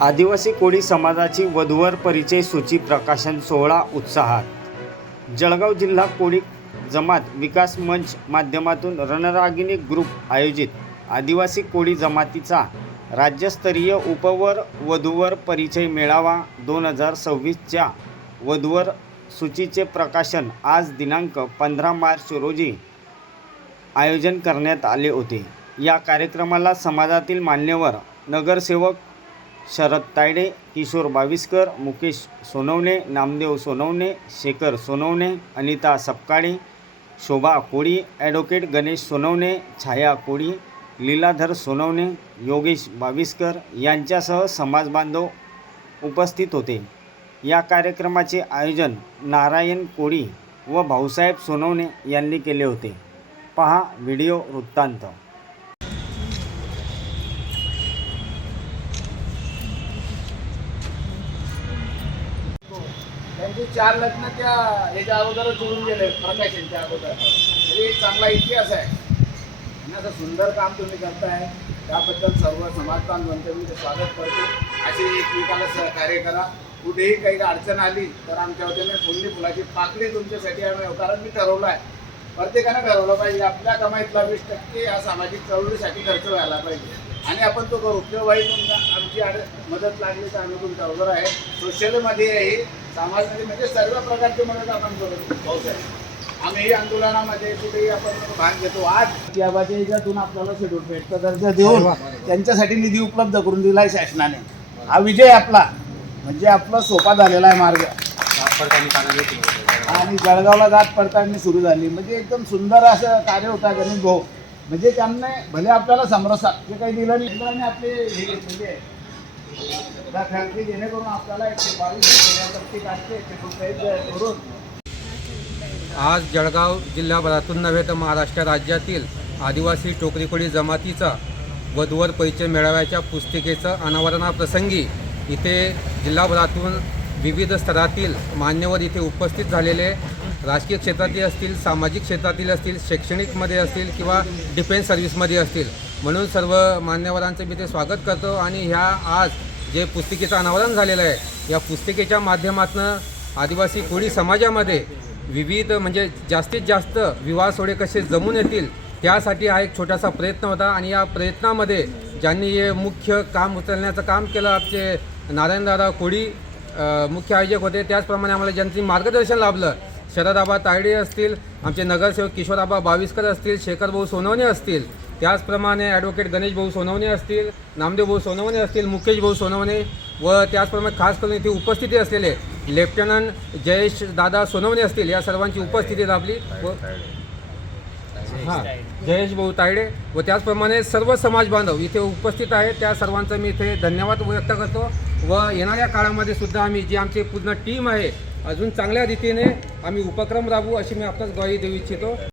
आदिवासी कोळी समाजाची वधूवर परिचय सूची प्रकाशन सोहळा उत्साहात. जळगाव जिल्हा कोळी जमात विकास मंच माध्यमातून रणरागिणी ग्रुप आयोजित आदिवासी कोळी जमातीचा राज्यस्तरीय उपवर वधूवर परिचय मेळावा 2026च्या वधूवर सूचीचे प्रकाशन आज दिनांक 15 मार्च रोजी आयोजन करण्यात आले होते. या कार्यक्रमाला समाजातील मान्यवर, नगरसेवक शरद तायडे, किशोर बाविस्कर, मुकेश सोनवणे, नामदेव सोनवणे, शेखर सोनवणे, अनिता सपकाळे, शोभा कोळी, ॲडव्होकेट गणेश सोनवणे, छाया कोळी, लीलाधर सोनवणे, योगेश बाविस्कर यांच्यासह समाजबांधव उपस्थित होते. या कार्यक्रमाचे आयोजन नारायण कोळी व भाऊसाहेब सोनवणे यांनी केले होते. पहा व्हिडिओ वृत्तांत. त्यांचे 4 लग्न त्या ह्याच्या अगोदर जोडून गेले, प्रकाशांच्या अगोदर. म्हणजे एक चांगला इतिहास आहे आणि असं सुंदर काम तुम्ही करताय त्याबद्दल सर्व समाज बांधवांचं मी स्वागत करतो. असे एकमेकाला सहकार्य करा. कुठेही काही अडचण आली तर आमच्या वतीने फुलली फुलाची पाकळी तुमच्यासाठी आम्ही, कारण मी ठरवलं आहे, प्रत्येकानं ठरवलं पाहिजे आपल्या कमाईतला 20% या सामाजिक चळवळीसाठी खर्च व्हायला पाहिजे आणि आपण तो करू. केव्हाही तुमचा आमची मदत लागली तर आम्ही तुमच्याबरोबर आहे. सोशलमध्येही, समाजमध्ये, म्हणजे सर्व प्रकारची मदत आपण करू. आम्ही आंदोलनामध्ये कुठेही आपण भाग घेतो. आज याबाच्या याच्यातून आपल्याला शेड्यूल भेटतं दर्जा देऊन त्यांच्यासाठी निधी उपलब्ध करून दिला आहे शासनाने. हा विजय आपला, म्हणजे आपला सोपा झालेला आहे मार्ग. आणि जळगावला जात पडताळणी सुरू झाली, म्हणजे एकदम सुंदर असं कार्य होता गणेश भाऊ. म्हणजे त्यांना भले आपल्याला समरसा जे काही दिलं नाही आणि आपले हे म्हणजे दाखल जेणेकरून आपल्याला 122 करून आज जळगाव जिल्ह्याभरातून नव्हे तर महाराष्ट्र राज्यातील आदिवासी टोकरी कोळी जमातीचा वधूवर परिचय मेळाव्याच्या पुस्तिकेचं अनावरणाप्रसंगी इथे जिल्हाभरातून विविध स्तरातील मान्यवर इथे उपस्थित झालेले, राजकीय क्षेत्रातील असतील, सामाजिक क्षेत्रातील असतील, शैक्षणिकमध्ये असतील किंवा डिफेन्स सर्व्हिसमध्ये असतील, म्हणून सर्व मान्यवरांचं मी ते स्वागत करतो. आणि ह्या आज जे पुस्तिकेचं अनावरण झालेलं आहे, या पुस्तिकेच्या माध्यमातून आदिवासी कोळी समाजामध्ये विविध म्हणजे जास्तीत जास्त विवाह सोहळे कसे जमून येतील त्यासाठी हा एक छोटासा प्रयत्न होता. आणि या प्रयत्नामध्ये ज्यांनी हे मुख्य काम उचलण्याचं काम केलं आमचे नारायणदादा कोळी मुख्य आयोजक होते. त्याचप्रमाणे आम्हाला ज्यांचं मार्गदर्शन लाभलं, शरदाबा तायडे असतील, आमचे नगरसेवक किशोराबा बाविस्कर असतील, शेखर भाऊ सोनवणे असतील, त्याचप्रमाणे ॲडव्होकेट गणेश भाऊ सोनवणे असतील, नामदेव भाऊ सोनवणे असतील, मुकेश भाऊ सोनवणे व त्याचप्रमाणे खास करून इथे उपस्थिती असलेले लेफ्टनंट जयेश दादा सोनवणे असतील, या सर्वांची उपस्थिती लाभली. व जयेश भाऊ तायडे व त्याचप्रमाणे सर्व समाज बांधव इथे उपस्थित आहेत. त्या सर्वांचा मी इथे धन्यवाद व्यक्त करतो. व येणाऱ्या काळामध्ये सुद्धा आम्ही जी आमची पूर्ण टीम आहे अजून चांगल्या रीतीने आम्ही उपक्रम राबवू अशी मी आपल्यास ग्वाही देऊ इच्छितो.